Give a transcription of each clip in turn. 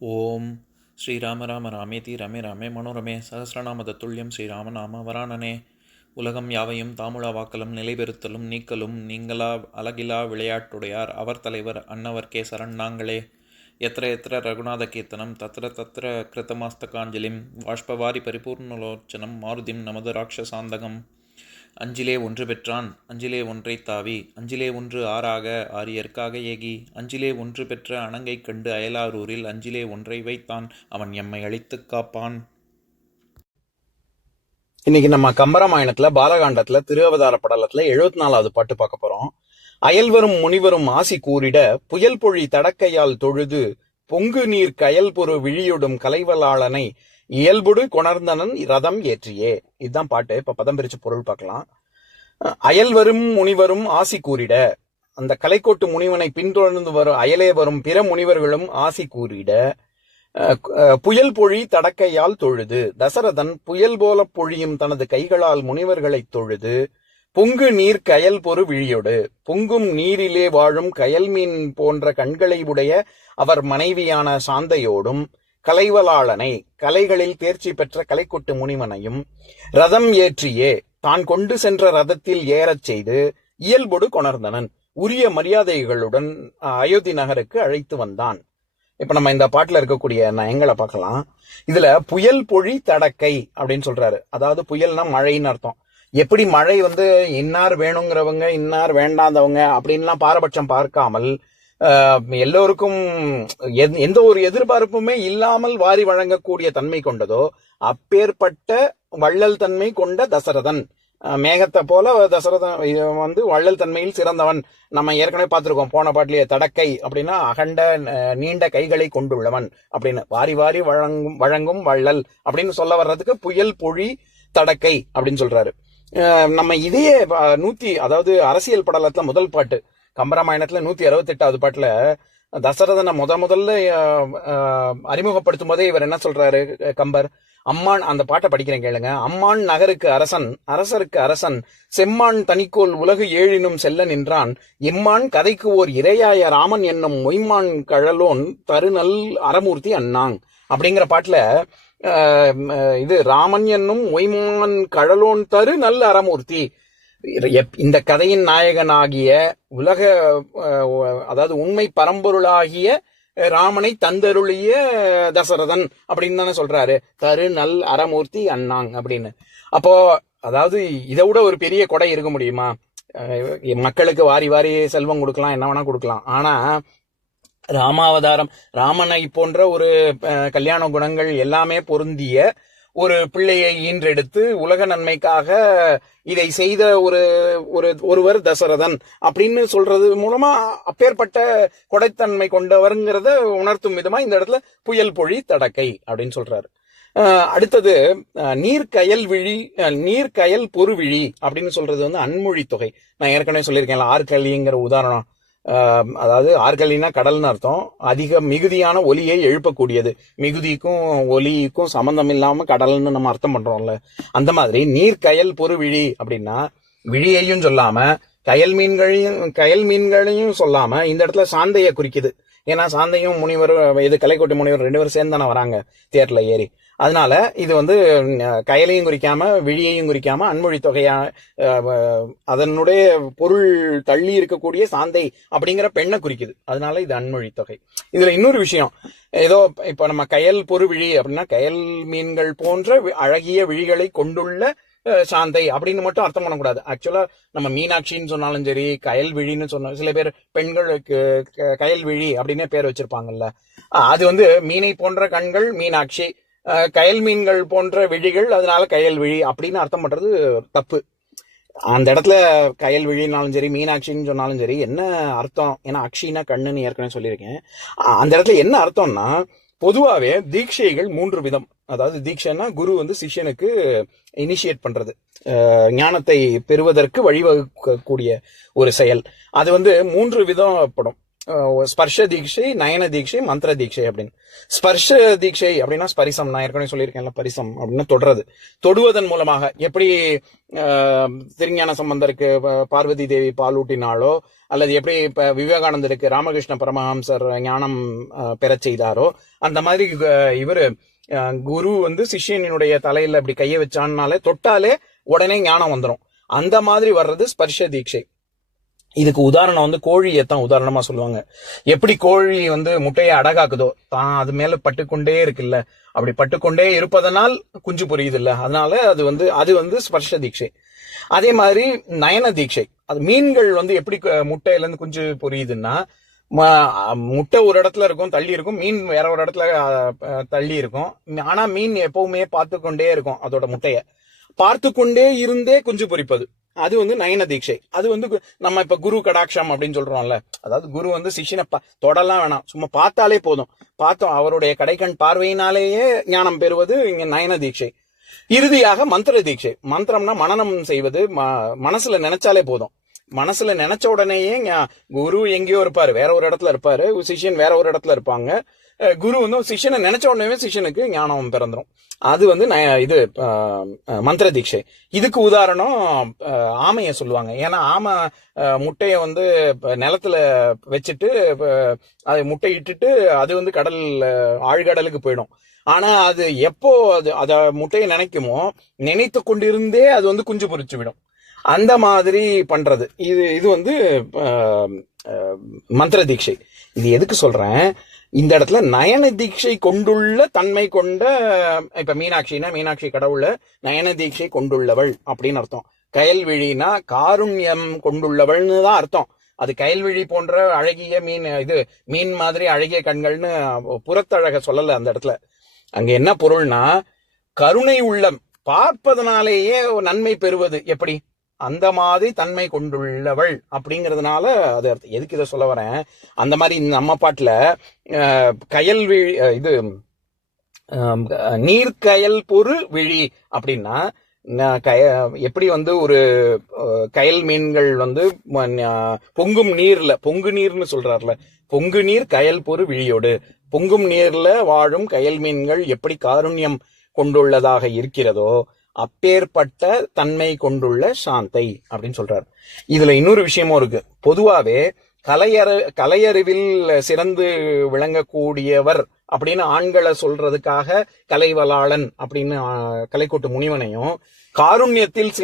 ஓம் ஸ்ரீராம ராம ராமேதி ரமே ராமே மனோரமே சகசிரநாம தத்துல்யம் ஸ்ரீராமநாம வராணனே. உலகம் யாவையும் தாமுழா வாக்கலும் நிலைபெறுத்தலும் நீக்கலும் நீங்களா அழகிலா விளையாட்டுடையார் அவர் தலைவர் அன்னவர்க்கே சரண் நாங்களே. எத்திர எத்திர ரகுநாத கீர்த்தனம் தத்திர தத்திர கிருத்தமாஸ்தகாஞ்சலிம் வாஷ்பவாரி பரிபூர்ணலோச்சனம் மாருதிம் நமது ராட்சசாந்தகம். அஞ்சிலே ஒன்று பெற்றான் அஞ்சிலே ஒன்றை தாவி அஞ்சிலே ஒன்று ஆறாக ஆரியர்க்காக ஏகி அஞ்சிலே ஒன்று பெற்ற அணங்கை கண்டு அயலாரூரில் அஞ்சிலே ஒன்றை வைத்தான் அவன் எம்மை அழித்துக் காப்பான். இன்னைக்கு நம்ம கம்பராமாயணத்துல பாலகாண்டத்துல திருஅவதார படலத்துல 74வது பாட்டு பார்க்க போறோம். அயல்வரும் முனிவரும் ஆசி கூறிட புயல் பொழி தடக்கையால் தொழுது பொங்கு நீர் கயல் பொறு விழியொடும் கலைவலாளனை இயல்புடு கொணர்ந்தனன் ரதம் ஏற்றியே. இதுதான் பாட்டு. இப்ப பதம் பிரிச்சு பொருள் பார்க்கலாம். அயல்வரும் முனிவரும் ஆசி கூறிட, அந்த கலைக்கோட்டு முனிவனை பின்தொடர்ந்து வரும் அயலே வரும் பிற முனிவர்களும் ஆசி கூறிட, புயல் பொழி தடக்கையால் தொழுது தசரதன் புயல் போல பொழியும் தனது கைகளால் முனிவர்களை தொழுது பொங்கு நீர் கயல் பொறு விழியோடு பொங்கும் நீரிலே வாழும் கயல் மீன் போன்ற கண்களை உடைய அவர் மனைவியான சாந்தையோடும் கலைவலாளனை கலைகளில் தேர்ச்சி பெற்ற கலைக்கொட்டு முனிவனையும் ரதம் ஏற்றியே தான் கொண்டு சென்ற ரதத்தில் ஏறச் செய்து இயல்பொடு கொணர்ந்தனன் உரிய மரியாதைகளுடன் அயோத்தி நகருக்கு அழைத்து வந்தான். இப்ப நம்ம இந்த பாட்டுல இருக்கக்கூடிய நயங்களை பார்க்கலாம். இதுல புயல் பொழி தடக்கை அப்படின்னு சொல்றாரு. அதாவது புயல்னா மழைன்னு அர்த்தம். எப்படி மழை இன்னார் வேணுங்கிறவங்க இன்னார் வேண்டாதவங்க அப்படின்லாம் பாரபட்சம் பார்க்காமல் எல்லோருக்கும் எந்த ஒரு எதிர்பார்ப்புமே இல்லாமல் வாரி வழங்கக்கூடிய தன்மை கொண்டதோ அப்பேற்பட்ட வள்ளல் தன்மை கொண்ட தசரதன், மேகத்தை போல தசரதன் வள்ளல் தன்மையில் சிறந்தவன். நம்ம ஏற்கனவே பார்த்திருக்கோம் போன பாட்டிலேயே. தடக்கை அப்படின்னா அகண்ட நீண்ட கைகளை கொண்டுள்ளவன் அப்படின்னு. வாரி வாரி வழங்கும் வள்ளல் அப்படின்னு சொல்ல வர்றதுக்கு புயல் பொழி தடக்கை அப்படின்னு சொல்றாரு. நம்ம இதையே அதாவது அரசியல் படலத்துல முதல் பாட்டு கம்பராமாயணத்துல 168வது பாட்டுல தசரதனை முதல்ல அறிமுகப்படுத்தும் போதே இவர் என்ன சொல்றாரு கம்பர், அம்மான், அந்த பாட்டை படிக்கிறேன் கேளுங்க. அம்மான் நகருக்கு அரசன் அரசருக்கு அரசன் செம்மான் தனிக்கோல் உலகு ஏழினும் செல்ல நின்றான் எம்மான் கதைக்கு ஓர் இறையாய ராமன் என்னும் மொய்மான் கழலோன் தருநல் அறமூர்த்தி அண்ணாங் அப்படிங்கிற பாட்டுல இது ராமன் என்னும் மொய்மான் கழலோன் தரு நல் அறமூர்த்தி, இந்த கதையின் நாயகனாகிய உலக அதாவது உண்மை பரம்பொருளாகிய ராமனை தந்தருளிய தசரதன் அப்படின்னு தானே சொல்றாரு. தரு நல் அறமூர்த்தி அண்ணாங் அப்படின்னு. அப்போ அதாவது இதை விட ஒரு பெரிய கொடை இருக்க முடியுமா? மக்களுக்கு வாரி வாரி செல்வம் கொடுக்கலாம், என்ன வேணா கொடுக்கலாம். ஆனா ராமாவதாரம், ராமனை போன்ற ஒரு கல்யாண குணங்கள் எல்லாமே பொருந்திய ஒரு பிள்ளையை ஈன்றெடுத்து உலக நன்மைக்காக இதை செய்த ஒருவர் தசரதன் அப்படின்னு சொல்றது மூலமா அப்பேற்பட்ட கொடைத்தன்மை கொண்டவர்ங்கிறத உணர்த்தும் விதமா இந்த இடத்துல புயல் பொழி தடக்கை அப்படின்னு சொல்றாரு. அடுத்தது நீர்கயல் பொறுவிழி அப்படின்னு சொல்றது அன்மொழி தொகை. நான் ஏற்கனவே சொல்லியிருக்கேன் ஆற்கலிங்கிற உதாரணம். அதாவது ஆற்கலினா கடல்னு அர்த்தம். அதிக மிகுதியான ஒலியை எழுப்பக்கூடியது. மிகுதிக்கும் ஒலிக்கும் சம்பந்தம் இல்லாம கடல்னு நம்ம அர்த்தம் பண்றோம்ல. அந்த மாதிரி நீர்கயல் பொறுவிழி அப்படின்னா விழியையும் சொல்லாம கயல் மீன்களையும் சொல்லாம இந்த இடத்துல சாந்தையை குறிக்குது. ஏன்னா சாந்தையும் முனிவர், இது கலைக்கோட்டை முனிவர் 2 பேரும் சேர்ந்து தானே வராங்க தேர்ல ஏறி. அதனால இது கயலையும் குறிக்காம விழியையும் குறிக்காம அன்மொழி தொகையா அதனுடைய பொருள் தள்ளி இருக்கக்கூடிய சாந்தை அப்படிங்கிற பெண்ணை குறிக்குது. அதனால இது அன்மொழி தொகை. இதுல இன்னொரு விஷயம், ஏதோ இப்ப நம்ம கயல் பொறு விழி அப்படின்னா கயல் மீன்கள் போன்ற அழகிய விழிகளை கொண்டுள்ள சாந்தை அப்படின்னு மட்டும் அர்த்தம் பண்ணக்கூடாது. ஆக்சுவலா நம்ம மீனாட்சின்னு சொன்னாலும் சரி, கயல் விழின்னு சொன்ன சில பேர் பெண்களுக்கு கயல் விழி அப்படின்னே பேர் வச்சிருப்பாங்கல்ல. அது மீனை போன்ற கண்கள் மீனாட்சி, கயல் மீன்கள் போன்ற விழிகள், அதனால கயல் விழி அப்படின்னு அர்த்தம் பண்றது தப்பு. அந்த இடத்துல கயல் விழினாலும் சரி மீனாட்சின்னு சொன்னாலும் சரி என்ன அர்த்தம்? ஏன்னா அக்ஷினா கண்ணுன்னு ஏற்கனவே சொல்லியிருக்கேன். அந்த இடத்துல என்ன அர்த்தம்னா, பொதுவாவே தீட்சைகள் 3 விதம். அதாவது தீட்சைன்னா குரு சிஷ்யனுக்கு இனிஷியேட் பண்றது, ஞானத்தை பெறுவதற்கு வழிவகுக்கக்கூடிய ஒரு செயல். அது 3 விதப்படும். ஸ்பர்ஷ தீட்சை, நயன தீட்சை, மந்திர தீட்சை அப்படின்னு. ஸ்பர்ஷ தீட்சை அப்படின்னா ஸ்பரிசம், நான் ஏற்கனவே சொல்லியிருக்கேன்ல, பரிசம் அப்படின்னு தொடுறது. தொடுவதன் மூலமாக எப்படி திருஞான சம்பந்தருக்கு பார்வதி தேவி பாலூட்டினாலோ, அல்லது எப்படி இப்ப விவேகானந்தருக்கு ராமகிருஷ்ண பரமஹம்சர் ஞானம் பெறச் செய்தாரோ, அந்த மாதிரி இவரு குரு வந்து சிஷ்யனுடைய தலையில இப்படி கையை வச்சான்னாலே, தொட்டாலே உடனே ஞானம் வந்துடும். அந்த மாதிரி வர்றது ஸ்பர்ஷ தீட்சை. இதுக்கு உதாரணம் வந்து கோழியத்தான் உதாரணமா சொல்லுவாங்க. எப்படி கோழி வந்து முட்டையை அடகாக்குதோ, தான் அது மேல பட்டுக்கொண்டே இருக்குல்ல, அப்படி பட்டுக்கொண்டே இருப்பதனால் குஞ்சு பொரியுது இல்ல, அதனால அது வந்து ஸ்பர்ஷ தீட்சை. அதே மாதிரி நயன தீட்சை, அது மீன்கள் வந்து எப்படி முட்டையில இருந்து குஞ்சு பொரியுதுன்னா, முட்டை ஒரு இடத்துல இருக்கும், தள்ளி இருக்கும், மீன் வேற ஒரு இடத்துல தள்ளி இருக்கும். ஆனா மீன் எப்பவுமே பார்த்து கொண்டே இருக்கும், அதோட முட்டைய பார்த்து கொண்டே இருந்தே குஞ்சு பொரிப்பது, அது வந்து நயன தீட்சை. அது வந்து நம்ம இப்ப குரு கடாட்சம் அப்படின்னு சொல்றோம்ல, அதாவது குரு வந்து சிஷ்யனை தொடலாம் வேணாம், சும்மா பார்த்தாலே போதும், பார்த்தோம் அவருடைய கடைக்கண் பார்வையினாலேயே ஞானம் பெறுவது இங்க நயன தீட்சை. இறுதியாக மந்திர தீட்சை. மந்திரம்னா மனனம் செய்வது, மனசுல நினைச்சாலே போதும். மனசுல நினைச்ச உடனேயே குரு எங்கேயோ இருப்பாரு, வேற ஒரு இடத்துல இருப்பாரு, சிஷ்யன் வேற ஒரு இடத்துல இருப்பாங்க. குரு வந்து சிஷ்யனை நினைச்ச உடனே சிஷ்யனுக்கு ஞானம் பிறந்துரும். அது வந்து இது மந்திர தீட்சை. இதுக்கு உதாரணம் ஆமைய சொல்லுவாங்க. ஏன்னா ஆமை முட்டைய வந்து நிலத்துல வச்சுட்டு அது முட்டை இட்டுட்டு அது வந்து ஆழ்கடலுக்கு போயிடும். ஆனா அது எப்போ அத முட்டையை நினைக்குமோ, நினைத்து கொண்டிருந்தே அது வந்து குஞ்சு பொரிச்சு விடும். அந்த மாதிரி பண்றது இது வந்து மந்திர தீட்சை. இது எதுக்கு சொல்றேன், இந்த இடத்துல நயன தீட்சை கொண்டுள்ள தன்மை கொண்ட, இப்ப மீனாட்சினா மீனாட்சி கடவுள நயன தீட்சை கொண்டுள்ளவள் அப்படின்னு அர்த்தம். கயல்விழினா காருண்யம் கொண்டுள்ளவள்னு தான் அர்த்தம். அது கயல்விழி போன்ற அழகிய மீன் மாதிரி அழகிய கண்கள்னு புறத்தழக சொல்லல அந்த இடத்துல. அங்க என்ன பொருள்னா, கருணை உள்ளம், பார்ப்பதனாலேயே நன்மை பெறுவது எப்படி, அந்த மாதிரி தன்மை கொண்டுள்ளவள் அப்படிங்கிறதுனால அது அர்த்தம். எதுக்கு இதை சொல்ல வரேன், அந்த மாதிரி நம்ம பாட்டுல கயல்விழி நீர்க்கயல் பொரு விழி அப்படின்னா, எப்படி வந்து ஒரு கயல் மீன்கள் வந்து பொங்கும் நீர்ல, பொங்கு நீர்னு சொல்றாருல, பொங்கு நீர் கயல் பொரு விழியோடு, பொங்கும் நீர்ல வாழும் கயல் மீன்கள் எப்படி காருண்யம் கொண்டுள்ளதாக இருக்கிறதோ, அப்பேற்பட்ட தன்மை கொண்டுள்ள சாந்தை அப்படின்னு சொல்றாரு. இதுல இன்னொரு விஷயமும் இருக்கு. பொதுவாவே கலையறிவில் சிறந்து விளங்கக்கூடியவர் அப்படின்னு ஆண்களை சொல்றதுக்காக கலைவலாளன் அப்படின்னு கலைக்கோட்டு முனிவனையும், காருண்யத்தில்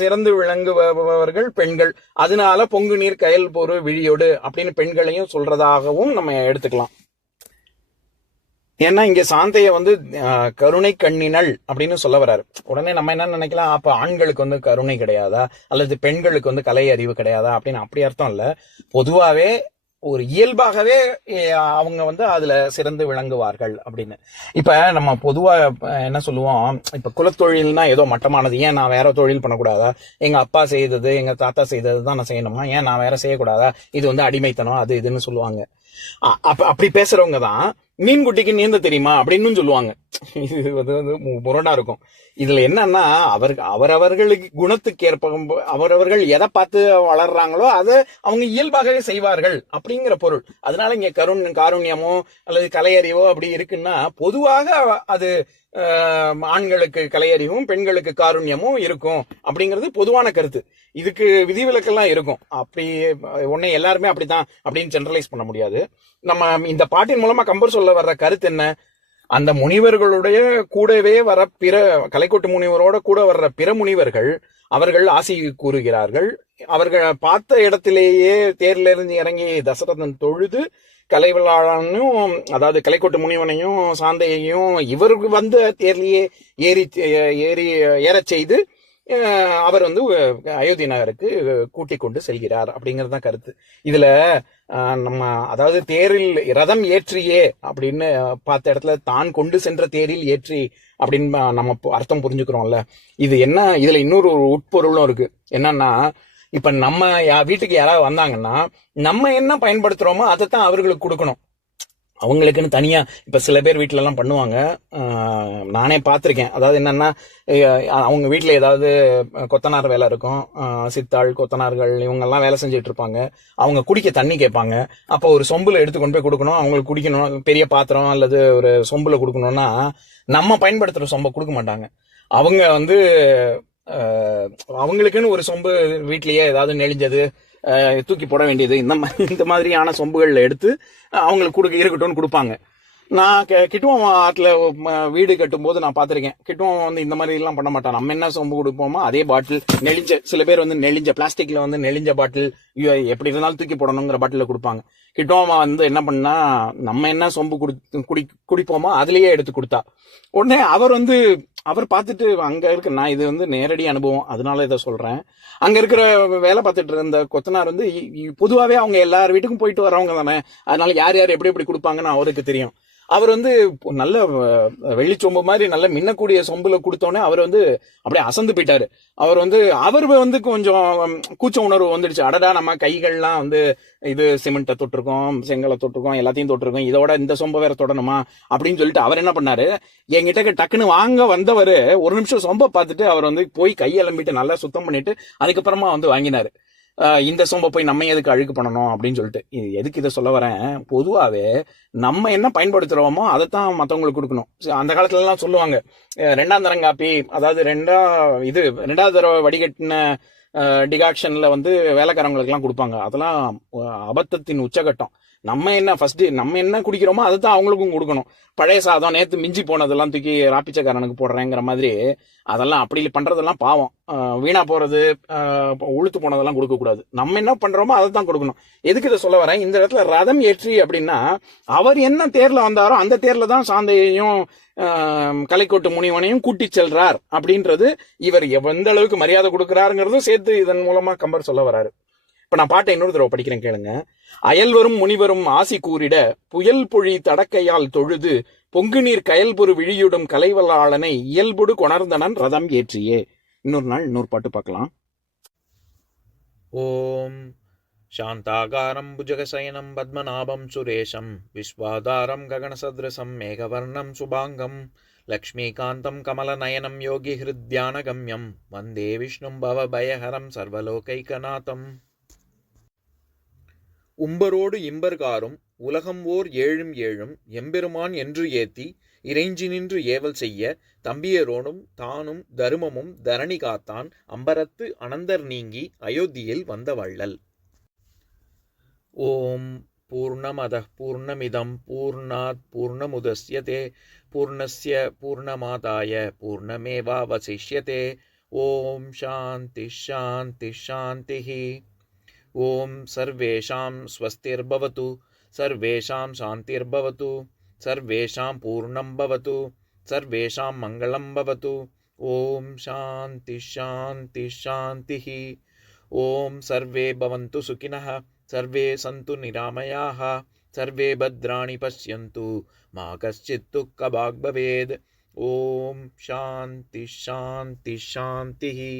சிறந்து விளங்குபவர்கள் பெண்கள், அதனால பொங்கு நீர் கயல் பொரு விழியோடு அப்படின்னு பெண்களையும் சொல்றதாகவும் நம்ம எடுத்துக்கலாம். ஏன்னா இங்க சாந்தைய வந்து கருணை கண்ணினள் அப்படின்னு சொல்ல வர்றாரு. உடனே நம்ம என்ன நினைக்கலாம், அப்ப ஆண்களுக்கு வந்து கருணை கிடையாதா, அல்லது பெண்களுக்கு வந்து கலை அறிவு கிடையாதா அப்படின்னு. அப்படி அர்த்தம் இல்ல. பொதுவாவே ஒரு இயல்பாகவே அவங்க வந்து அதுல சிறந்து விளங்குவார்கள் அப்படின்னு. இப்ப நம்ம பொதுவா என்ன சொல்லுவோம், இப்ப குலத்தொழில்னா ஏதோ மட்டமானது, ஏன் நான் வேற தொழில் பண்ணக்கூடாதா, எங்க அப்பா செய்தது எங்க தாத்தா செய்தது தான் நான் செய்யணுமா, ஏன் நான் வேற செய்யக்கூடாதா, இது வந்து அடிமைத்தனம் அது இதுன்னு சொல்லுவாங்க. அப்படி பேசுறவங்க தான் மீன்குட்டிக்கு நீந்த தெரியுமா அப்படின்னு சொல்லுவாங்க. இது வந்து முரணா இருக்கும். இதுல என்னன்னா, அவரவர்களுக்கு குணத்துக்கு ஏற்ப அவரவர்கள் எதை பார்த்து வளர்றாங்களோ அதை அவங்க இயல்பாகவே செய்வார்கள் அப்படிங்கிற பொருள். அதனால இங்க காருண்யமோ அல்லது கலையறிவோ அப்படி இருக்குன்னா, பொதுவாக அது ஆண்களுக்கு கலையறிவும் பெண்களுக்கு காருண்யமும் இருக்கும் அப்படிங்கிறது பொதுவான கருத்து. இதுக்கு விதிவிலக்கெல்லாம் இருக்கும். அப்படி உடனே எல்லாருமே அப்படித்தான் அப்படின்னு ஜெனரலைஸ் பண்ண முடியாது. நம்ம இந்த பாட்டின் மூலமா கம்பர் சொல்ல வர்ற கருத்து என்ன, அந்த முனிவர்களுடைய கூடவே வர பிற கலைக்கோட்டு முனிவரோட கூட வர்ற பிற முனிவர்கள் அவர்கள் ஆசி கூறுகிறார்கள். அவர்கள் பார்த்த இடத்திலேயே தேர்ல இருந்து இறங்கி தசரதன் தொழுது கலைவலாளனும், அதாவது கலைக்கோட்டு முனிவனையும் சாந்தையையும் இவருக்கு வந்து தேர்லயே ஏறச் செய்து அவர் வந்து அயோத்தி நகருக்கு கூட்டிக் கொண்டு செல்கிறார் அப்படிங்கறதுதான் கருத்து. இதுல நம்ம அதாவது தேரில் ரதம் ஏற்றியே அப்படின்னு பார்த்த இடத்துல தான் கொண்டு சென்ற தேரில் ஏற்றி அப்படின்னு நம்ம அர்த்தம் புரிஞ்சுக்கிறோம்ல. இது என்ன, இதுல இன்னொரு உட்பொருளும் இருக்கு. என்னன்னா, இப்ப நம்ம வீட்டுக்கு யாராவது வந்தாங்கன்னா நம்ம என்ன பயன்படுத்துறோமோ அதைத்தான் அவர்களுக்கு கொடுக்கணும். அவங்களுக்குன்னு தனியா இப்ப சில பேர் வீட்ல எல்லாம் பண்ணுவாங்க. நானே பார்த்திருக்கேன். அதாவது என்னன்னா, அவங்க வீட்ல ஏதாவது கொத்தனார் வேலை இருக்கும். சித்தாள், கொத்தனார்கள் இவங்க எல்லாம் வேலை செஞ்சுட்டு இருப்பாங்க. அவங்க குடிக்க தண்ணி கேட்பாங்க. அப்போ ஒரு சொம்புல எடுத்து கொண்டு போய் கொடுக்கணும். அவங்களுக்கு குடிக்கணும். பெரிய பாத்திரம் அல்லது ஒரு சொம்புல கொடுக்கணும்னா நம்ம பயன்படுத்துற சொம்ப கொடுக்க மாட்டாங்க. அவங்க வந்து அவங்களுக்குன்னு ஒரு சொம்பு வீட்லயே ஏதாவது நெளிஞ்சது தூக்கி போட வேண்டியது இந்த மாதிரியான சொம்புகள்ல எடுத்து அவங்களுக்கு இருக்கட்டும்னு கொடுப்பாங்க. நான் கிட்டுவம் ஆற்றுல வீடு கட்டும் போது நான் பார்த்திருக்கேன். கிட்டுவம் வந்து இந்த மாதிரி எல்லாம் பண்ண மாட்டான். நம்ம என்ன சொம்பு கொடுப்போமோ அதே பாட்டில் நெளிஞ்ச, சில பேர் வந்து நெளிஞ்ச பிளாஸ்டிக்ல வந்து நெளிஞ்ச பாட்டில் எப்படி இருந்தாலும் தூக்கி போடணுங்கிற பாட்டில கொடுப்பாங்க. கிட்டுவமா வந்து என்ன பண்ணா, நம்ம என்ன சொம்பு குடிப்போமோ அதுலயே எடுத்து கொடுத்தா. உடனே அவர் பார்த்துட்டு அங்க இருக்கு, நான் இது வந்து நேரடி அனுபவம் அதனால இதை சொல்றேன். அங்க இருக்கிற வேலை பார்த்துட்டு இருந்த கொத்தனார் வந்து பொதுவாவே அவங்க எல்லார் வீட்டுக்கும் போயிட்டு வரவங்க தானே, அதனால யார் யார் எப்படி எப்படி கொடுப்பாங்கன்னு அவருக்கு தெரியும். அவர் வந்து நல்ல வெள்ளிச்சொம்பு மாதிரி நல்ல மின்னக்கூடிய சொம்புல கொடுத்தோன்னே அவர் வந்து அப்படியே அசந்து போயிட்டாரு. அவர் வந்து கொஞ்சம் கூச்ச உணர்வு வந்துடுச்சு. அடடா, நம்ம கைகள்லாம் வந்து இது சிமெண்ட்டை தொட்டிருக்கோம், செங்கலை தொட்டிருக்கோம், எல்லாத்தையும் தொட்டிருக்கோம், இதோட இந்த சொம்ப வேற தொடணுமா அப்படின்னு சொல்லிட்டு அவர் என்ன பண்ணாரு, என்கிட்ட டக்குன்னு வாங்க வந்தவர் ஒரு நிமிஷம் சொம்ப பார்த்துட்டு அவர் வந்து போய் கையெலம்பிட்டு நல்லா சுத்தம் பண்ணிட்டு அதுக்கப்புறமா வந்து வாங்கினாரு. இந்த சொம்பை போய் நம்ம எதுக்கு அழுக்கு பண்ணணும் அப்படின்னு சொல்லிட்டு. இது எதுக்கு இதை சொல்ல வரேன், பொதுவாகவே நம்ம என்ன பயன்படுத்துறோமோ அதைத்தான் மற்றவங்களுக்கு கொடுக்கணும். அந்த காலத்துல எல்லாம் சொல்லுவாங்க, ரெண்டாம் தரம் காப்பி, அதாவது ரெண்டாவது தடவை வடிகட்டின டிகாக்ஷன்ல வந்து வேலைக்காரங்களுக்கு எல்லாம் கொடுப்பாங்க. அதெல்லாம் அபத்தத்தின் உச்சகட்டம். நம்ம என்ன குடிக்கிறோமோ அதை தான் அவங்களுக்கும் கொடுக்கணும். பழைய சாதம் நேத்து மிஞ்சி போனதெல்லாம் தூக்கி ராப்பிச்சக்காரனுக்கு போடுறேங்கிற மாதிரி அதெல்லாம் அப்படி பண்றதெல்லாம் பாவம். வீணா போறது, உளுத்து போனதெல்லாம் கொடுக்க கூடாது. நம்ம என்ன பண்றோமோ அதை தான் கொடுக்கணும். எதுக்கு இதை சொல்ல வரேன், இந்த இடத்துல ரதம் ஏற்றி அப்படின்னா அவர் என்ன தேர்ல வந்தாரோ அந்த தேர்ல தான் சாந்தையையும் கலைக்கோட்டு முனிவனையும் கூட்டி செல்றார் அப்படின்றது இவர் எந்த அளவுக்கு மரியாதை கொடுக்கிறாருங்கிறதும் சேர்த்து இதன் மூலமா கம்பர் சொல்ல வராரு. இப்ப நான் பாட்டை இன்னொரு தடவை படிக்கிறேன், கேளுங்க. அயல்வரும் முனிவரும் ஆசி கூறிட புயல் பொழி தடக்கையால் தொழுது பொங்கு நீர் கயல்பொரு விழியுடும் கலைவல்லாளனை இயல்புடு கொணர்ந்தனன் ரதம் ஏற்றியே. இன்னொரு நாள் இன்னொரு பாட்டு பார்க்கலாம். ஓம் சாந்தாகாரம் புஜகசயனம் பத்மநாபம் சுரேஷம் விஸ்வாதாரம் ககனசத்ரசம் மேகவர்ணம் சுபாங்கம் லக்ஷ்மீகாந்தம் கமலநயனம் யோகி ஹிருத்யானகம்யம் வந்தே விஷ்ணும் பவபயஹரம் சர்வலோகைகநாதம். உம்பரோடு இம்பர்காரும் உலகம் ஓர் ஏழும் ஏழும் எம்பெருமான் என்று ஏத்தி இறைஞ்சி நின்று ஏவல் செய்ய தம்பியரோனும் தானும் தருமமும் தரணி காத்தான் அம்பரத்து அனந்தர் நீங்கி அயோத்தியில் வந்த வள்ளல். ஓம் பூர்ணமதః பூர்ணமிதம் பூர்ணாத் பூர்ணமுதஸ்யதே பூர்ணஸ்ய பூர்ணமாதாய பூர்ணமேவாவசிஷ்யதே. ஓம் சாந்தி சாந்தி சாந்திஹி. ஓம் சர்வேஷாம் ஸ்வஸ்திர்பவது சர்வேஷாம் சாந்திர்பவது சர்வேஷாம் பூர்ணம் பவது சர்வேஷாம் மங்களம் பவது. ஓம் சாந்தி சாந்தி சாந்திஹி. ஓம் சர்வே பவந்து சுகினஹ சர்வே சந்து நிராமயாஹ சர்வே பத்ராணி பஷ்யந்து மா கஷ்சித் துக்கபாக் பவேத். ஓம் சாந்தி சாந்தி சாந்திஹி.